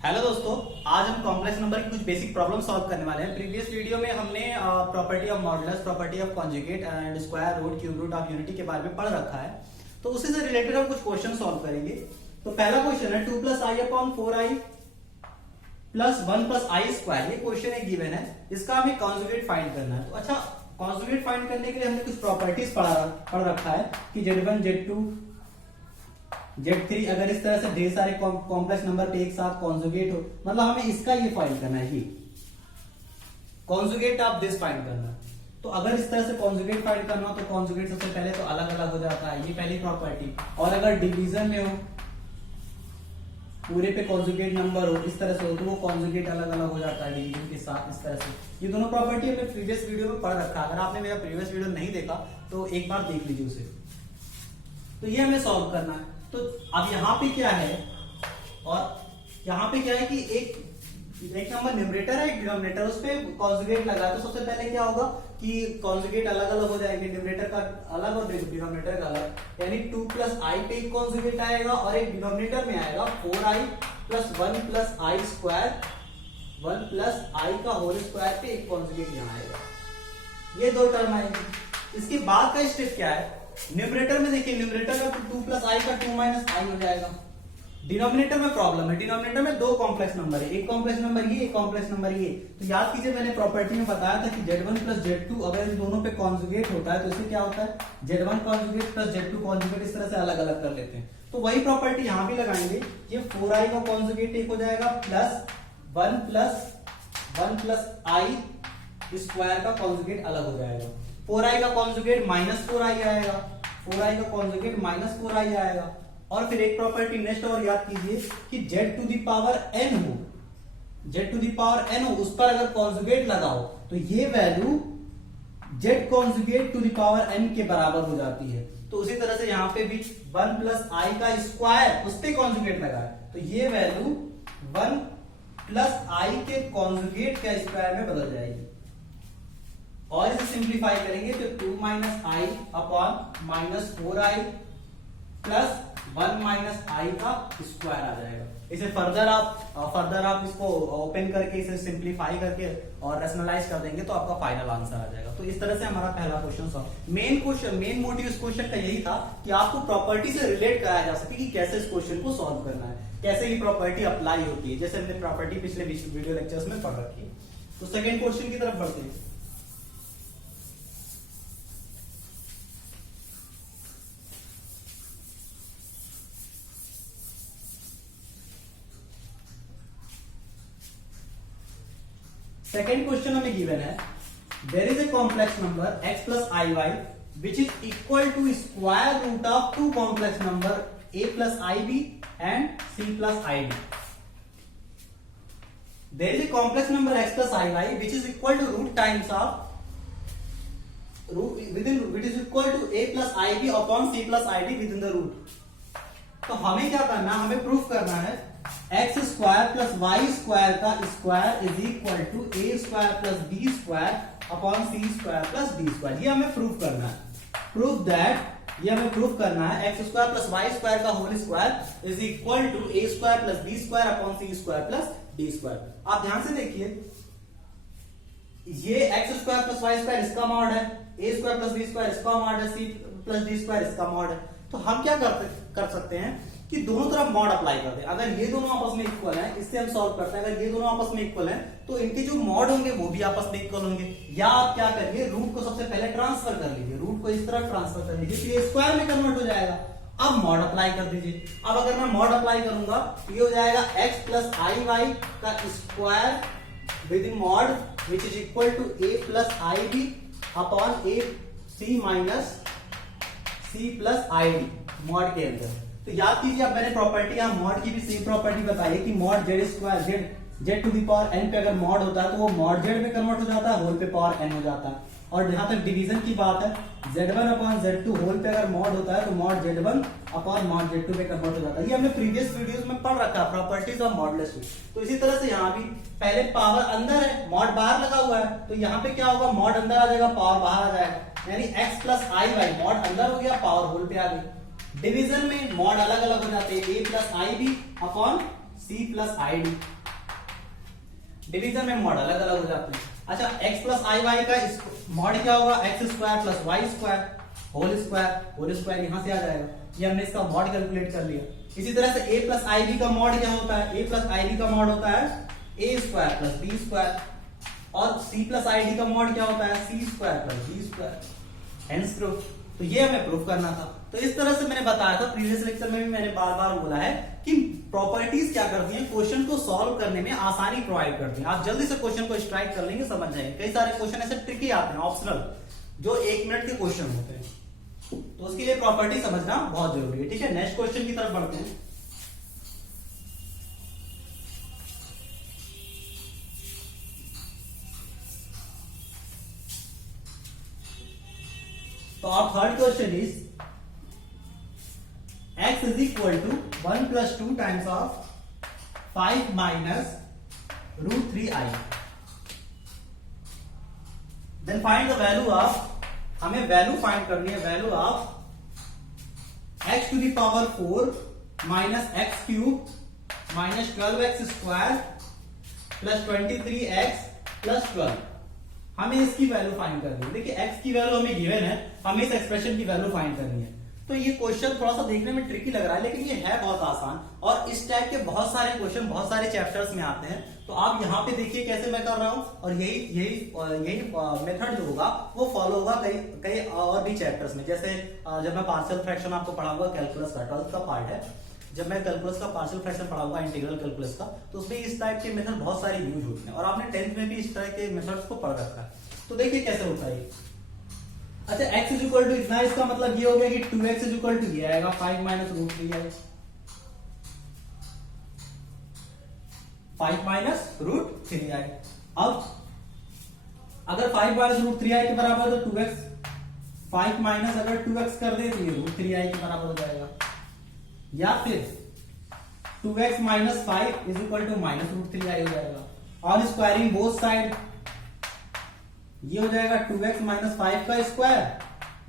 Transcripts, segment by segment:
Hello दोस्तों, आज हम कॉम्प्लेक्स नंबर की कुछ बेसिक प्रॉब्लम सॉल्व करने वाले हैं। प्रीवियस वीडियो में हमने property of modulus, property of conjugate and square root, cube root of unity के बारे में पढ़ रखा है। तो उसी से रिलेटेड हम कुछ क्वेश्चन सॉल्व करेंगे। तो पहला क्वेश्चन है 2 प्लस आई अपॉन 4i प्लस 1 प्लस आई स्क्वायर। ये क्वेश्चन एक गिवन है, इसका हमें कॉन्जुगेट फाइंड करना है। तो अच्छा, कॉन्जुगेट फाइंड करने के लिए हमने कुछ प्रॉपर्टीज पढ़ रखा है कि Z1 Z2 Z3 अगर इस तरह से ढेर सारे कॉम्प्लेक्स नंबर पे एक साथ कॉन्जुगेट हो, मतलब हमें इसका ये फाइंड करना है, ये कॉन्जुगेट ऑफ दिस फाइंड करना है। तो अगर इस तरह से कॉन्जुगेट फाइंड करना हो तो कॉन्जुगेट सबसे पहले तो अलग अलग हो जाता है, ये पहली प्रॉपर्टी। और अगर डिवीजन में हो, पूरे पे कॉन्जुगेट नंबर हो, इस तरह से हो, तो वो कॉन्जुगेट अलग अलग हो जाता है डिवीजन के साथ, इस तरह से। ये दोनों प्रॉपर्टी हमने प्रीवियस वीडियो में पढ़ रखा है। अगर आपने मेरा प्रीवियस वीडियो नहीं देखा तो एक बार देख लीजिए उसे। तो ये हमें सॉल्व करना है। तो अब यहाँ पे क्या है, और यहाँ पे क्या है कि एक नंबर न्यूमरेटर है, एक डिनोमिनेटर, उस पे कॉन्जुगेट लगा है। तो सबसे पहले क्या होगा कि कॉन्जुगेट अलग अलग हो जाएंगे, न्यूमरेटर का अलग और डिनोमिनेटर का अलग। यानी 2 प्लस आई पे एक कॉन्जुगेट आएगा और एक डिनोमिनेटर में आएगा 4i प्लस 1 प्लस आई स्क्वायर, 1 प्लस आई का होल स्क्वायर पे एक कॉन्जुगेट यहाँ आएगा। ये दो टर्म आएगी। इसके बाद का स्टेप क्या है, न्यूमरेटर में देखिए, न्यूमरेटर में 2 प्लस आई का 2 माइनस आई हो जाएगा। डिनोमिनेटर में प्रॉब्लम है, डिनोमिनेटर में दो कॉम्प्लेक्स नंबर है, एक कॉम्प्लेक्स नंबर ये, एक कॉम्प्लेक्स नंबर ये। तो याद कीजिए, मैंने प्रॉपर्टी में बताया था कि Z1 प्लस Z2 अगर इन दोनों पे कॉन्जुगेट होता है तो इससे क्या होता है, Z1 conjugate plus Z2 conjugate, इस तरह से अलग अलग कर लेते हैं। तो वही प्रॉपर्टी यहां भी लगाएंगे। ये 4i का कॉन्जुगेट एक हो जाएगा प्लस 1 प्लस आई स्क्वायर का कॉन्जुगेट अलग हो जाएगा। 4i का कॉन्जुगेट माइनस 4i आएगा, 4i का कॉन्जुगेट माइनस 4i आएगा। और फिर एक प्रॉपर्टी नेक्स्ट और याद कीजिए कि z to the power n हो, z to the power n हो, उस पर अगर कॉन्जुगेट लगाओ तो ये value z conjugate to the power n के बराबर हो जाती है। तो उसी तरह से यहां पे भी 1 प्लस आई का स्क्वायर, उस पर कॉन्जुगेट लगाए तो ये वैल्यू 1 प्लस आई के कॉन्जुगेट के स्क्वायर में बदल जाएगी। और इसे सिंप्लीफाई करेंगे तो 2 minus I upon minus 4i plus 1 minus I का स्क्वायर आ जाएगा। इसे फर्दर आप इसको ओपन करके इसे सिंप्लीफाई करके और रैशनलाइज कर देंगे तो आपका फाइनल आंसर आ जाएगा। तो इस तरह से हमारा पहला क्वेश्चन सॉल्व। मेन मोटिव इस क्वेश्चन का यही था कि आपको प्रॉपर्टी से रिलेट कराया जा सके कि कैसे इस क्वेश्चन को सॉल्व करना है, कैसे ये प्रॉपर्टी अप्लाई होती है, जैसे हमने प्रॉपर्टी पिछले वीडियो लेक्चर्स में पढ़ रखी है। तो सेकेंड क्वेश्चन की तरफ बढ़ते हैं। सेकेंड क्वेश्चन हमें गिवन है, there is a complex number x plus I Y which is equal to square root of two complex number a plus I B and c plus I D. There is a complex number x plus I Y which is equal to root times of which is equal to a plus I B upon c plus I D within the root. तो हमें क्या करना है, हमें proof करना है X square plus Y square का square is equal to A square plus B square upon C square plus D square. ये हमें प्रूफ करना है। ये हमें प्रूफ करना है X square plus Y square का whole square is equal to A square plus B square upon C square plus D square. आप ध्यान से देखिए, ये X square plus Y square इसका मॉड है, A square plus B square इसका mod है, सी प्लस डी स्क्वायर इसका मॉड है। तो हम क्या कर सकते हैं कि दोनों तरफ मॉड अप्लाई कर दे। अगर ये दोनों आपस में इक्वल हैं, इससे हम सॉल्व करते हैं, अगर ये दोनों आपस में इक्वल हैं तो इनके जो मॉड होंगे वो भी आपस में इक्वल होंगे। या आप क्या करिए, रूट को सबसे पहले ट्रांसफर कर लीजिए, रूट को इस तरफ ट्रांसफर कर लीजिए तो ये स्क्वायर में कन्वर्ट हो जाएगा। अब मॉड अप्लाई कर दीजिए। अब अगर मैं मॉड अप्लाई करूंगा तो ये हो जाएगा x प्लस आई वाई का square within mod which is equal to a plus I B upon A C minus C plus I D mod के अंदर। तो याद कीजिए, अब मैंने प्रॉपर्टी यहाँ मॉड की भी सेम प्रॉपर्टी बताई कि mod Z square Z to the power N पे अगर मॉड होता है तो वो मॉड जेड में कन्वर्ट हो जाता है, होल पे पावर एन हो जाता है। और जहां तक डिवीजन की बात है, z1 अपॉन z2 होल पे अगर मॉड होता है तो mod z1 upon mod z2 पे कन्वर्ट हो जाता है। ये हमने प्रीवियस वीडियोस में पढ़ रखा है, प्रॉपर्टीज ऑफ मॉडुलस। तो इसी तरह से यहाँ भी पहले पावर अंदर है, मॉड बाहर लगा हुआ है, तो यहाँ पे क्या होगा, मॉड अंदर आ जाएगा, पावर बाहर आ जाएगा। यानी x plus I Y, mod अंदर हो गया, पावर होल पे आ गई। डिवीजन में मॉड अलग अलग हो जाते हैं, a plus I B upon C plus I D. Division में मॉड अलग अलग हो जाते हैं। अच्छा, x प्लस आई वाई का मॉड क्या होगा, X square plus Y square whole square यहां से आ जाएगा। ये हमने इसका मॉड कैलकुलेट कर लिया। इसी तरह से a प्लस आई बी का मॉड क्या होता है, a प्लस आई बी का मॉड होता है a square plus B square, और c प्लस आई डी का मॉड क्या होता है, c square plus B square. Hence proof. तो ये हमें प्रूफ करना था। तो इस तरह से मैंने बताया था, प्रीवियस लेक्चर में भी मैंने बार बार बोला है कि प्रॉपर्टीज क्या करती हैं, क्वेश्चन को सॉल्व करने में आसानी प्रोवाइड करती हैं। आप जल्दी से क्वेश्चन को स्ट्राइक कर लेंगे, समझ जाएंगे। कई सारे क्वेश्चन ऐसे ट्रिकी आते हैं ऑप्शनल, जो 1 मिनट के क्वेश्चन होते हैं, तो उसके लिए प्रॉपर्टी समझना बहुत जरूरी है। ठीक है, नेक्स्ट क्वेश्चन की तरफ बढ़ते हैं। तो our third question is x is equal to 1 plus 2 times of 5 minus root 3i. Then find the value of, हमें वैल्यू फाइंड करनी है, value of x to the power 4 minus x cube minus 12x square plus 23x plus 12। हमें इसकी value find करनी है। देखिए x की value हमें गिवन है, हमें इस एक्सप्रेशन की वैल्यू फाइंड करनी है। तो ये क्वेश्चन थोड़ा सा देखने में ट्रिकी लग रहा है, लेकिन ये है बहुत आसान, और इस टाइप के बहुत सारे क्वेश्चन बहुत सारे चैप्टर्स में आते हैं। तो आप यहाँ पे देखिए कैसे मैं कर रहा हूँ, और यही मेथड जो होगा वो फॉलो होगा कई और भी चैप्टर्स में। जैसे जब मैं पार्शियल फ्रैक्शन आपको पढ़ाऊंगा, कैलकुलस का 12th का पार्ट है, जब मैं कैलकुलस का पार्शियल फ्रैक्शन पढ़ाऊंगा, इंटीग्रल कैलकुलस का, तो उसमें इस टाइप के मेथड बहुत सारे यूज होते हैं, और आपने 10th में भी इस तरह के मेथड्स को पढ़ रखा है। तो देखिए कैसे होता है। अच्छा, x इज इक्वल टू इतना, इसका मतलब ये हो गया कि 2x इज इक्वल टू ये आएगा 5 माइनस रूट 3 आएगा, 5 माइनस रूट 3 आएगा। अब अगर 5 माइनस रूट 3 आई के बराबर है तो 2x, 5 माइनस अगर 2x कर दे तो ये रूट 3 आई के बराबर हो जाएगा, या फिर 2x minus 5 is equal to minus root 3 I हो जाएगा। ऑन स्क्वायरिंग बोथ साइड, ये हो जाएगा 2x माइनस 5 का स्क्वायर,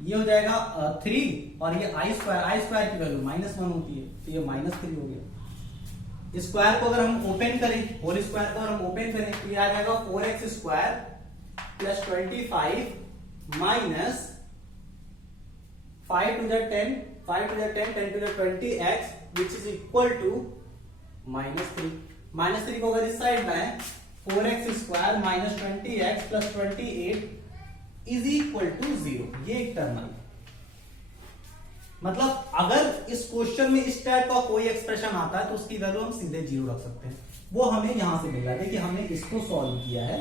ये हो जाएगा 3, और ये आई स्क्वायर की वैल्यू -1 होती है, तो ये -3 हो गया। स्क्वायर को अगर हम ओपन करें, होल स्क्वायर को अगर हम ओपन करें तो ये आ जाएगा 4x square plus 25 minus 5 to the 10, 5 to the 10, 10 to the 20x, which is equal to -3। -3 को अगर इस साइड लाएं, 4x square minus 20x plus 28 is equal to 0। ये एक टर्म है। मतलब अगर इस क्वेश्चन में इस टाइप का कोई एक्सप्रेशन आता है तो उसकी वैल्यू हम सीधे 0 रख सकते हैं। वो हमें यहां से मिला। देखिए हमने इसको सॉल्व किया है,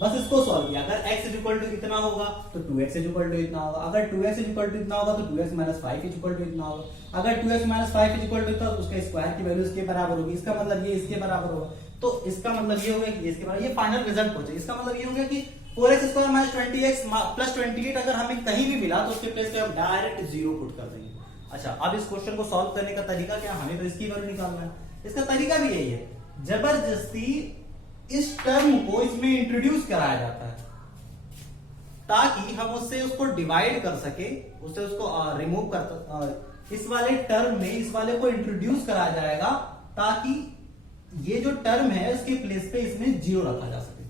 बस इसको सॉल्व किया। अगर x इज इक्वल टू इतना होगा तो 2x इज इक्वल टू इतना होगा, अगर 2x इज इक्वल टू इतना होगा तो 2x minus 5 is equal to इतना होगा, अगर 2x minus 5 is equal to इतना तो उसका स्क्वायर की वैल्यू इसके बराबर होगी। इसका मतलब ये इसके बराबर होगा, तो इसका मतलब ये हो गया कि इसके बराबर, ये फाइनल रिजल्ट हो जाए। इसका मतलब ये हो गया कि 4x square minus 20x plus 28 अगर हमें कहीं भी मिला तो उसके प्लेस पे हम डायरेक्ट 0 पुट कर देंगे। अच्छा, अब इस क्वेश्चन को सॉल्व करने का तरीका क्या, हमें तो इसकी वैल्यू निकालना है। इसका तरीका भी यही है, जबरदस्ती इस टर्म को इसमें इंट्रोड्यूस कराया जाता है ताकि हम उससे उसको डिवाइड कर सके, उससे उसको रिमूव कर, इस वाले टर्म में इस वाले को इंट्रोड्यूस कराया जाएगा ताकि ये जो टर्म है उसके प्लेस पे इसमें 0 रखा जा सके।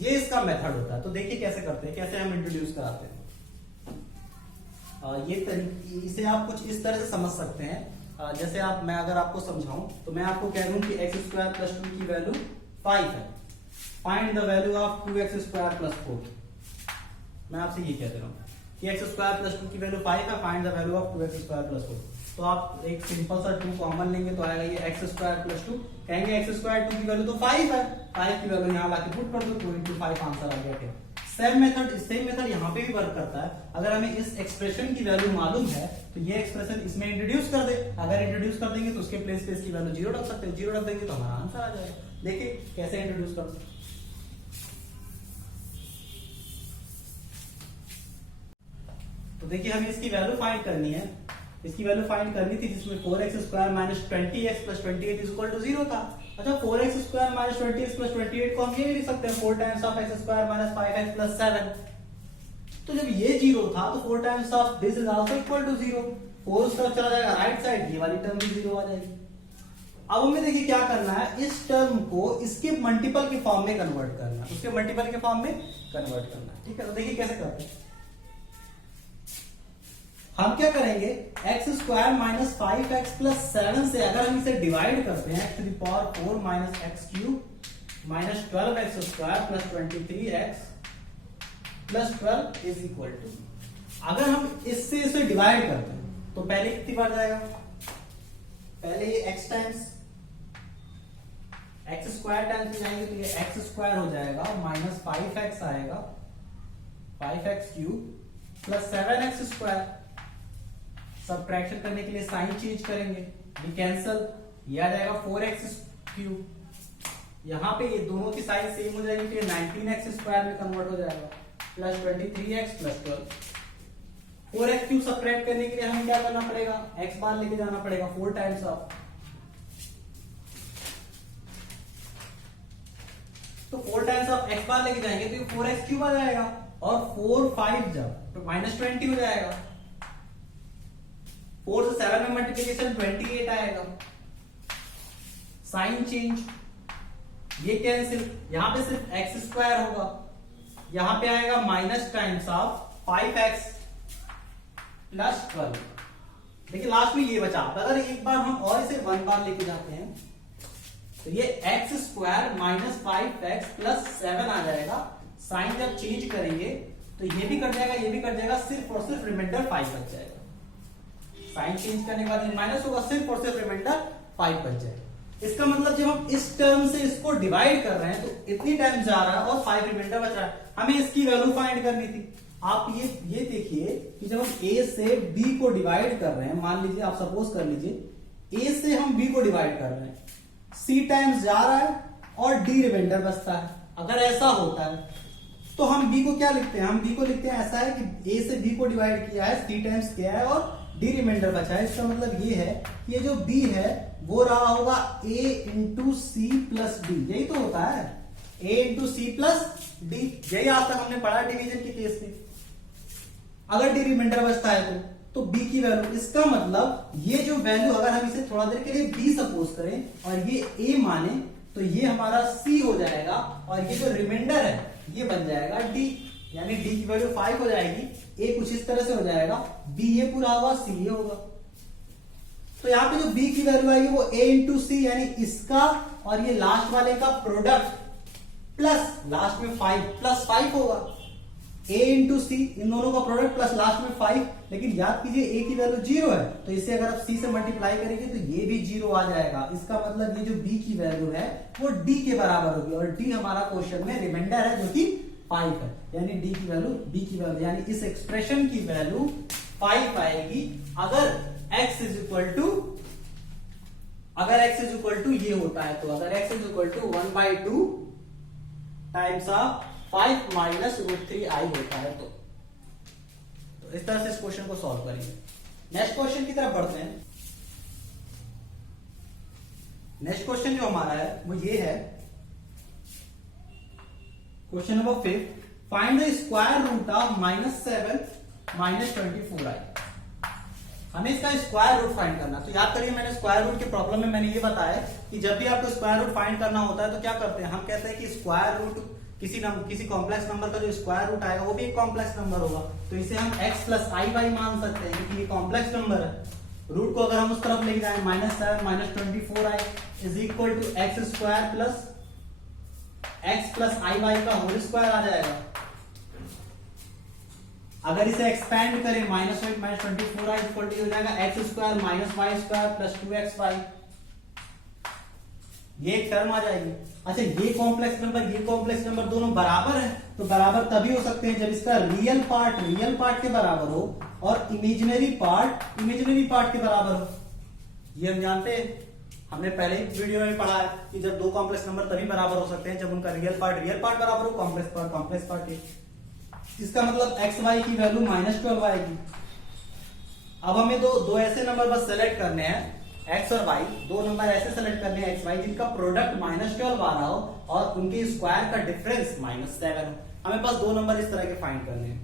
ये इसका मेथड होता है। तो देखिए कैसे करते हैं, कैसे हम इंट्रोड्यूस कराते हैं। इसे आप कुछ इस तरह से समझ सकते हैं। जैसे मैं अगर आपको समझाऊं तो मैं आपको कह दूं कि x स्क्वायर प्लस 2 की वैल्यू 5 है, find the value of 2x square plus 4। मैं आपसे ये कह दे रहा हूं कि x स्क्वायर प्लस 2 की वैल्यू 5 है, find the value of 2x square plus 4। तो आप एक सिंपल सा 2 कॉमन लेंगे तो आएगा ये x स्क्वायर प्लस 2, कहेंगे x स्क्वायर 2 की वैल्यू तो 5 है, 5 की वैल्यू यहाँ लाके पुट कर दो, 2 into 5 आंसर आ गया। क्या सेम मेथड यहाँ पे भी वर्क करता है। अगर हमें इस एक्सप्रेशन की वैल्यू मालूम है तो ये एक्सप्रेशन इसमें इंट्रोड्यूस कर दे, अगर इंट्रोड्यूस कर देंगे तो उसके प्लेस पे इसकी वैल्यू 0 रख सकते हैं, 0 रख देंगे तो हमारा आंसर आ जाएगा। देखिए कैसे इंट्रोड्यूस करते हैं। तो देखिए हमें इसकी वैल्यू फाइंड करनी है, इसकी वैल्यू फाइंड करनी थी जिसमें 4x square minus 20x plus 28 is equal to 0 था। अच्छा, 4x square minus 20x plus 28 को हम ये भी लिख सकते हैं 4 times of x square minus 5x plus 7। तो जब ये 0 था तो 4 times of this is also equal to 0। 4 उस तरफ चला जाएगा राइट साइड, ये वाली टर्म भी 0 आ जाएगी। अब हमें देखिए क्या करना है, इस टर्म को इसके मल्टीपल के फॉर्म में कन्वर्ट करना है, उसके मल्टीपल के फॉर्म में कन्वर्ट करना है। ठीक है, तो देखिए कैसे करते हैं। हम क्या करेंगे, x square minus 5x plus 7 से अगर हम इसे डिवाइड करते हैं, X to the power 4 minus X cube minus 12x square plus 23x plus 12 is equal to, अगर हम इससे इसे डिवाइड करते हैं तो पहले कितनी बार जाएगा, पहले ये x times x square times जाएंगे तो ये एक्स स्क्वायर हो जाएगा माइनस 5x आएगा 5x cube plus 7x square, subtraction करने के लिए साइन चेंज करेंगे, ये कैंसल, ये आ जाएगा 4x क्यूब, यहां पे ये दोनों की साइज सेम हो जाएगी तो ये 19x स्क्वायर में कन्वर्ट हो जाएगा plus 23x plus 12, 4x cube subtract करने के लिए हमें क्या करना पड़ेगा, x बार लेके जाना पड़ेगा 4 टाइम्स ऑफ, तो 4 टाइम्स ऑफ x बार लेके जाएंगे तो ये 4x क्यूब आ जाएगा और 4 5 जब तो माइनस 20 हो जाएगा, 4 से 7 में मल्टीप्लीकेशन 28 आएगा, साइन चेंज, ये कैंसिल, यहां पे सिर्फ एक्स स्क्वायर होगा, यहां पे आएगा minus times of 5x plus 12, देखिए लास्ट में ये बचा, अगर एक बार हम और इसे 1 बार लेके जाते हैं तो ये X square minus 5x plus 7 आ जाएगा, साइन जब चेंज करेंगे तो ये भी कट जाएगा, ये भी कट जाएगा, सिर्फ और सिर्फ रिमाइंडर 5 बच जाएगा, साइन चेंज करने के बाद ये माइनस होगा, सिर्फ और सिर्फ रिमाइंडर 5 बच जाएगा। इसका मतलब जब हम इस टर्म से इसको डिवाइड कर रहे हैं तो इतनी टाइम जा रहा है और 5 रिमाइंडर बच रहा है, हमें इसकी वैल्यू फाइंड करनी थी। आप ये देखिए कि जब हम a से b को डिवाइड कर रहे हैं, मान लीजिए आप सपोज कर लीजिए a से हम b को डिवाइड कर रहे हैं, c टाइम्स जा रहा है और d रिमाइंडर बचता है, अगर ऐसा होता है तो हम b को क्या लिखते हैं, हम b को लिखते हैं ऐसा है कि a से b को डिवाइड किया है, c टाइम्स किया है और d रिमाइंडर बचा है, इसका मतलब ये है कि ये जो b है वो रहा होगा a into C plus D, यही तो होता है a into C plus D, यही आज तक हमने पढ़ा डिवीजन के केस में। अगर डी रिमाइंडर बचता है तो b की वैल्यू, इसका मतलब ये जो वैल्यू अगर हम इसे थोड़ा देर के लिए b सपोज करें और ये a माने तो ये हमारा c हो जाएगा और ये जो रिमाइंडर है ये बन जाएगा d, यानी d की वैल्यू 5 हो जाएगी, a कुछ इस तरह से हो जाएगा, b ये पूरा होगा, c ये होगा, तो यहाँ पे जो b की वैल्यू आएगी वो a इंटू सी, यानी इसका और ये लास्ट वाले का प्रोडक्ट प्लस लास्ट में 5 प्लस 5 होगा, a इंटू सी, इन दोनों का प्रोडक्ट प्लस लास्ट में 5, लेकिन याद कीजिए a की वैल्यू 0 है तो इसे अगर आप c से मल्टीप्लाई करेंगे तो ये भी 0 आ जाएगा, इसका मतलब ये जो b की वैल्यू है वो d के बराबर होगी और d हमारा क्वेश्चन में रिमाइंडर है जो कि 5 है, यानी d की वैल्यू b की वैल्यू यानी इस एक्सप्रेशन की वैल्यू 5 आएगी अगर x इज इक्वल टू, अगर x इज इक्वल टू ये होता है, तो अगर x is equal to 1/2 times of 5 minus √3i होता है तो इस तरह से इस क्वेश्चन को सॉल्व करेंगे। नेक्स्ट क्वेश्चन की तरफ बढ़ते हैं। नेक्स्ट क्वेश्चन जो हमारा है वो ये है, question number 5, find the square root of -7 minus 24i। हमें इसका स्क्वायर रूट फाइंड करना, तो याद करिए मैंने स्क्वायर रूट के प्रॉब्लम में मैंने ये बताया कि जब भी आपको स्क्वायर रूट फाइंड करना होता है तो क्या करते हैं, हम कहते हैं कि स्क्वायर रूट किसी कॉम्प्लेक्स नंबर का जो स्क्वायर रूट आएगा वो भी एक कॉम्प्लेक्स नंबर होगा, तो इसे हम x प्लस आई वाई मान सकते हैं क्योंकि ये कॉम्प्लेक्स नंबर है। रूट को अगर हम उस तरफ लेके जाए -7 minus 24i is equal to X square plus x plus I Y का होल स्क्वायर आ जाएगा। अगर इसे एक्सपेंड करें -8 माइनस 24i इक्वल टू हो जाएगा X square minus Y square plus 2xy, ये एक टर्म आ जाएगी। अच्छा ये कॉम्प्लेक्स नंबर दोनों बराबर है, तो बराबर तभी हो सकते हैं जब इसका रियल पार्ट के बराबर हो और इमेजिनरी पार्ट के बराबर हो। ये हम जानते हैं, हमने पहले ही वीडियो में पढ़ा है कि जब दो कॉम्प्लेक्स नंबर तभी बराबर हो सकते हैं जब उनका रियल पार्ट बराबर हो कॉम्प्लेक्स पार्ट के। इसका मतलब xy की वैल्यू -12 आएगी। अब हमें दो ऐसे नंबर बस सेलेक्ट करने हैं, x और y, दो नंबर ऐसे सेलेक्ट करने हैं x y जिनका प्रोडक्ट -12 आ रहा हो और उनके स्क्वायर का डिफरेंस -7 हो। हमें बस दो नंबर इस तरह के फाइंड करने हैं,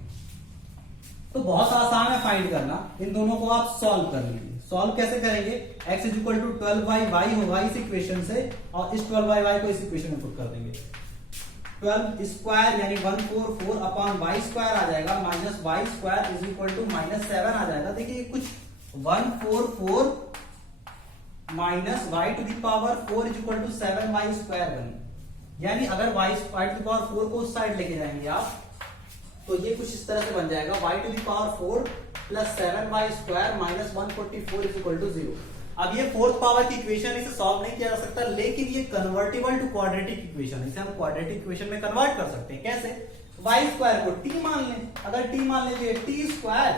तो बहुत आसान है फाइंड करना। इन दोनों को आप सॉल्व कर लीजिए। सॉल्व कैसे करेंगे, x is equal to 12y होगा इस इक्वेशन से, और इस 12y को इस इक्वेशन में पुट कर देंगे। 12 स्क्वायर यानी 144 अपॉन वाई स्क्वायर आ जाएगा, minus Y square is equal to -7 आ जाएगा। देखिए कुछ 144 minus Y to the power 4 is equal to 7y square बनी। यानी अगर वाई टू दी पावर 4 को उस साइड लेके जाएंगे आप, तो ये कुछ इस तरह से बन जाएगा, y to the power 4 plus 7y square minus 144 is equal to 0। अब ये फोर्थ पावर की इक्वेशन, इसे सॉल्व नहीं किया जा सकता, लेकिन ये कन्वर्टेबल टू क्वाड्रेटिक इक्वेशन है, इसे हम क्वाड्रेटिक इक्वेशन में कन्वर्ट कर सकते हैं। कैसे, y स्क्वायर को t मान लें, अगर t मान लीजिए t square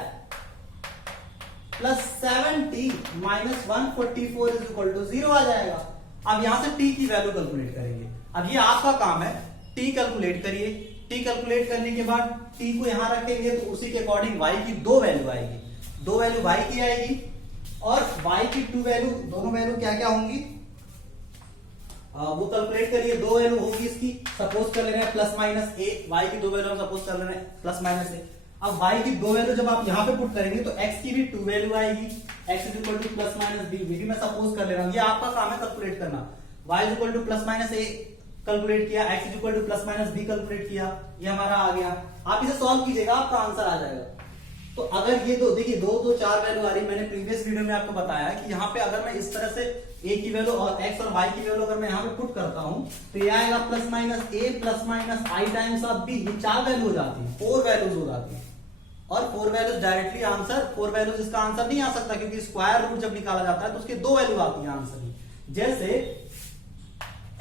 plus 7t minus 144 is equal to 0 आ जाएगा। अब यहां से t की वैल्यू कैलकुलेट करेंगे। अब ये आपका काम है, t कैलकुलेट करिए। t कैलकुलेट करने के बाद t को यहां रखेंगे तो उसी के अकॉर्डिंग y की दो वैल्यू आएगी, दो वैल्यू y की आएगी और y की टू वैल्यू, दोनों वैल्यू क्या क्या होंगी वो कैलकुलेट करिए। दो वैल्यू होगी इसकी, सपोज कर ले रहे हैं प्लस माइनस a, y की दो वैल्यू हम सपोज कर ले रहे हैं प्लस माइनस a। अब y की दो वैल्यू जब आप यहां पे पुट करेंगे तो x की भी टू वैल्यू आएगी, x is equal two plus minus b, भी मैं सपोज कर ले रहा हूं, ये आपका काम है कैलकुलेट करना। y is equal two plus minus a calculate किया, x is equal two plus minus b calculate किया, ये हमारा आ गया। आप इसे सॉल्व कीजिएगा, आपका आंसर आ जाएगा। तो अगर ये दो देखिए दो चार वैल्यू आ रही, मैंने प्रीवियस वीडियो में आपको बताया कि यहाँ पे अगर मैं इस तरह से a की वैल्यू और x और y की वैल्यू अगर मैं यहाँ पे पुट करता हूँ तो ये आएगा plus minus a plus minus i times of b, ये चार वैल्यू हो जाती है, 4 वैल्यूज हो जाती है। और 4 वैल्यूज डायरेक्टली आंसर, 4 वैल्यूज इसका आंसर नहीं आ सकता, क्योंकि स्क्वायर रूट जब निकाला जाता है तो उसके दो वैल्यू आती है आंसर में। जैसे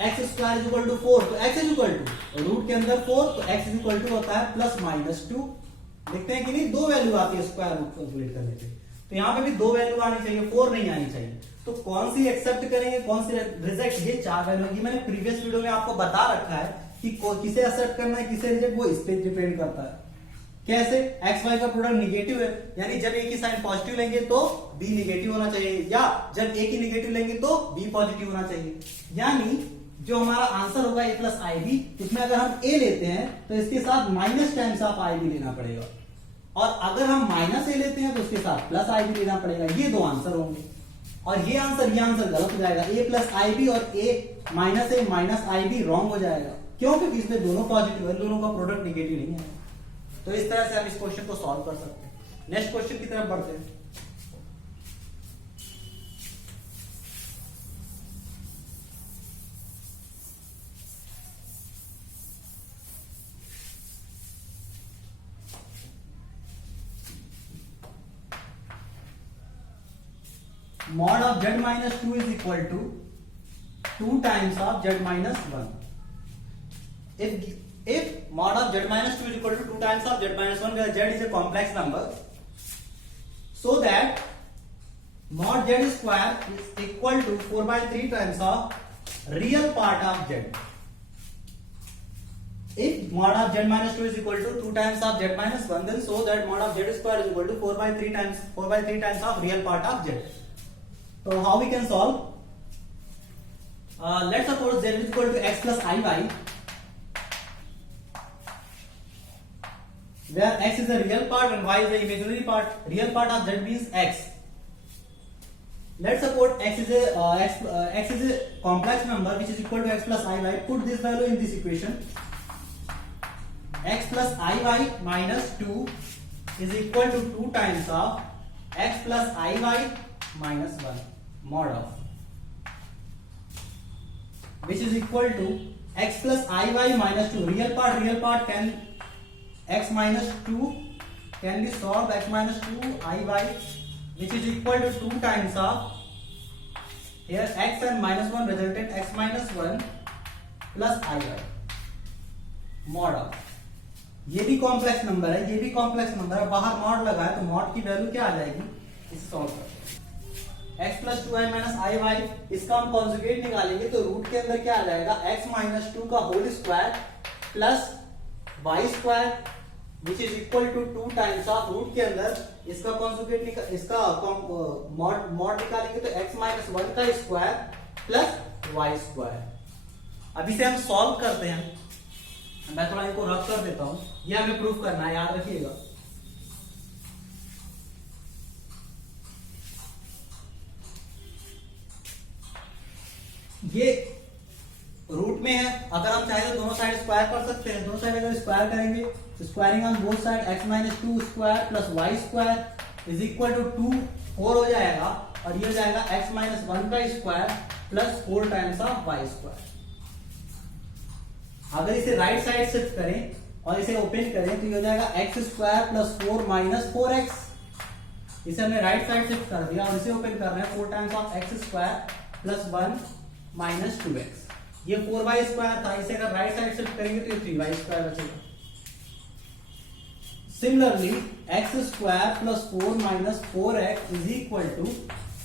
x square is equal to 4, तो x is equal to root के अंदर 4, तो x इज इक्वल टू होता है प्लस माइनस 2। देखते हैं कि नहीं, दो वैल्यू आती है स्क्वायर रूट कैलकुलेट करने पे, तो यहाँ पे भी दो वैल्यू आनी चाहिए, 4 नहीं आनी चाहिए। तो कौन सी एक्सेप्ट करेंगे, कौन सी रिजेक्ट, ये चार वैल्यू होगी। मैंने प्रीवियस वीडियो में आपको बता रखा है कि किसे एक्सेप्ट करना है किसे रिजेक्ट, वो इस पे डिपेंड करता है। कैसे, एक्स वाई का प्रोडक्ट निगेटिव है, यानी जब ए की साइन पॉजिटिव लेंगे तो बी निगेटिव होना चाहिए, या जब ए की निगेटिव लेंगे तो बी पॉजिटिव होना चाहिए। यानी जो हमारा आंसर होगा a प्लस आई बी, इसमें अगर हम a लेते हैं तो इसके साथ minus times of I B लेना पड़ेगा, और अगर हम माइनस a लेते हैं तो उसके साथ प्लस आई बी लेना पड़ेगा। ये दो आंसर होंगे, और ये आंसर गलत हो जाएगा। a प्लस आई बी और a minus I be wrong हो जाएगा। क्यों, क्योंकि इसमें दोनों पॉजिटिव है, दोनों का प्रोडक्ट निगेटिव नहीं है। तो इस तरह से हम इस क्वेश्चन को सॉल्व कर सकते हैं। नेक्स्ट क्वेश्चन की तरफ बढ़ते हैं। mod of z minus 2 is equal to 2 times of z minus 1. If mod of z minus 2 is equal to 2 times of z minus 1, where z is a complex number, so that mod z square is equal to 4 by 3 times of real part of z. If mod of z minus 2 is equal to 2 times of z minus 1, then so that mod of z square is equal to 4 by 3 times of real part of z. So how we can solve? Let's suppose z is equal to x plus iy, where x is the real part and y is the imaginary part. Real part of z means x. Let's suppose x is a complex number which is equal to x plus iy. Put this value in this equation. X plus iy minus 2 is equal to 2 times of x plus iy minus 1 mod of, which is equal to x plus iy minus 2. Real part can, x minus 2 can be solved, x minus 2 iy, which is equal to 2 times of, here x and minus 1 resultant, x minus 1 plus iy mod of. ये भी complex number है, ये भी complex number है, बाहर mod लगा है तो मॉड की वैल्यू क्या आ जाएगी, इसे सॉल्व करते हैं। x प्लस 2i माइनस आई वाई, इसका हम कॉन्जुगेट निकालेंगे तो रूट के अंदर क्या आ जाएगा, x माइनस 2 का whole square plus Y square which is equal to 2 times of, root के अंदर इसका कॉन्जुगेट इसका मॉड निकालेंगे तो x माइनस 1 का स्क्वायर प्लस वाई स्क्वायर। अब इसे हम सॉल्व करते हैं। मैं थोड़ा इनको रफ कर देता हूं, ये हमें प्रूफ करना है, याद रखिएगा। ये रूट में है, अगर हम चाहे तो दोनों साइड स्क्वायर कर सकते हैं। दोनों साइड अगर स्क्वायर करेंगे, squaring on both side x minus two square plus Y square is equal to 2 4 हो जाएगा, और ये हो जाएगा x माइनस 1 का square plus 4 times of Y square. अगर इसे राइट साइड शिफ्ट करें और इसे ओपन करें तो ये हो जाएगा X square plus 4 minus 4x। इसे हमने राइट साइड शिफ्ट कर दिया और इसे ओपन कर रहे हैं 4 times of x square plus 1 minus 2x। ये 4y स्क्वायर था, इसे अगर राइट साइड शिफ्ट करेंगे तो ये 3y स्क्वायर बचेगा। Similarly X square plus 4 minus 4x is equal to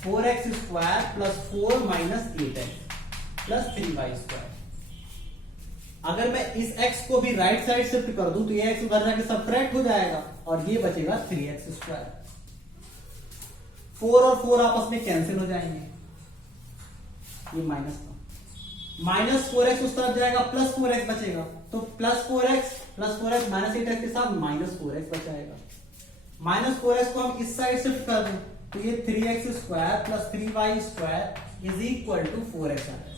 4x square plus 4 minus 8x plus 3y square. अगर मैं इस x को भी राइट साइड शिफ्ट कर दूं तो ये x उधर जाके सबट्रैक्ट हो जाएगा और ये बचेगा 3x स्क्वायर। 4 और 4 आपस में कैंसिल हो जाएंगे, ये माइनस था, माइनस 4x उस तरफ जाएगा, प्लस 4x बचेगा, तो प्लस 4x माइनस 8x के साथ माइनस 4x बचाएगा। माइनस 4x को हम इस साइड शिफ्ट कर दें तो ये 3x square plus 3y square is equal to 4x आ जाएगा।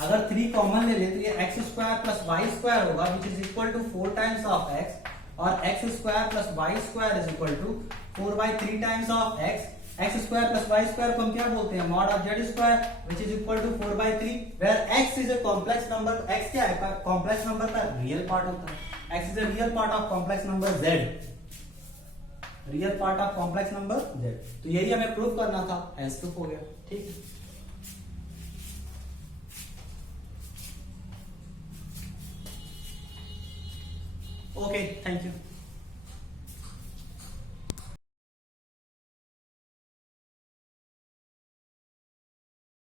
अगर 3 कॉमन ले लें तो ये x square plus Y square होगा which is equal to 4 times of x, और x square plus Y square is equal to 4 by 3 times of x square plus Y square को हम क्या बोलते हैं, mod of z square which is equal to 4 by 3, where x is a complex number. x क्या है, complex number का real part होता है। x is a real part of complex number z, real part of complex number z। तो यही हमें prove करना था, एस प्रूफ हो गया। ठीक है, okay, thank you.